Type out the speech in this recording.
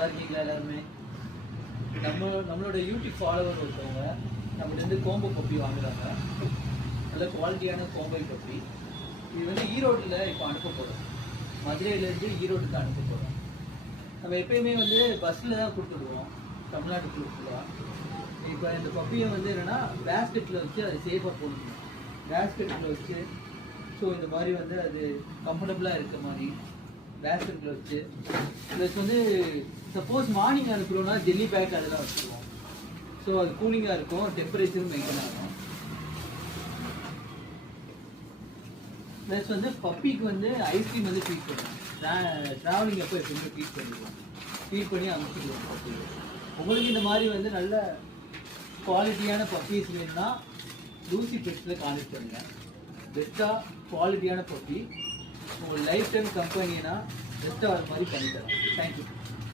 நல்லா இருக்கீங்களா எல்லாருமே? நம்மளோட யூடியூப் ஃபாலோவர் ஒருத்தவங்க நம்மகிட்ட கோம்போ பப்பி வாங்குறாங்க. நல்ல குவாலிட்டியான கோம்பை பப்பி. இது வந்து ஈரோட்டில் இப்போ அனுப்ப போகிறோம். மதுரையிலேருந்து ஈரோட்டுக்கு அனுப்ப போகிறோம். நம்ம எப்பயுமே வந்து பஸ்ஸில் தான் கொடுத்துடுவோம், தமிழ்நாட்டுக்குள்ள ஃபுல்லாக. இப்போ இந்த பப்பியை வந்து என்னென்னா பேஸ்கெட்டில் வச்சு அது சேஃபாக போடணும். பேஸ்கெட்டில் வச்சு ஸோ இந்த மாதிரி வந்து அது கம்ஃபர்டபுளாக இருக்க மாதிரி பேஸ்கெட்டில் வச்சு ப்ளஸ் வந்து சப்போஸ் மார்னிங் அனுப்புகிறோன்னா ஜெல்லி பேக் அதெல்லாம் வச்சுருவோம். ஸோ அது கூலிங்காக இருக்கும், டெம்பரேச்சரும் மெயின்டைன் ஆகும். ப்ளஸ் வந்து பப்பிக்கு வந்து ஐஸ்கிரீம் வந்து ஃபீட் பண்ணுவோம். ட்ராவலிங் அப்போ எப்பவுமே ஃபீட் பண்ணிடுவோம், ஃபீட் பண்ணி அனுப்பிச்சிடுவோம் பப்பி. உங்களுக்கு இந்த மாதிரி வந்து நல்ல குவாலிட்டியான பப்பீஸ் வேணும்னா லூசி பெட்ஸில் கான்டெக்ட் பண்ணுங்கள். பெஸ்ட்டாக குவாலிட்டியான பப்பி உங்கள் லைஃப் டைம் கம்பெனினா பெஸ்ட்டாக அது மாதிரி பண்ணித்தரோம். தேங்க்யூ.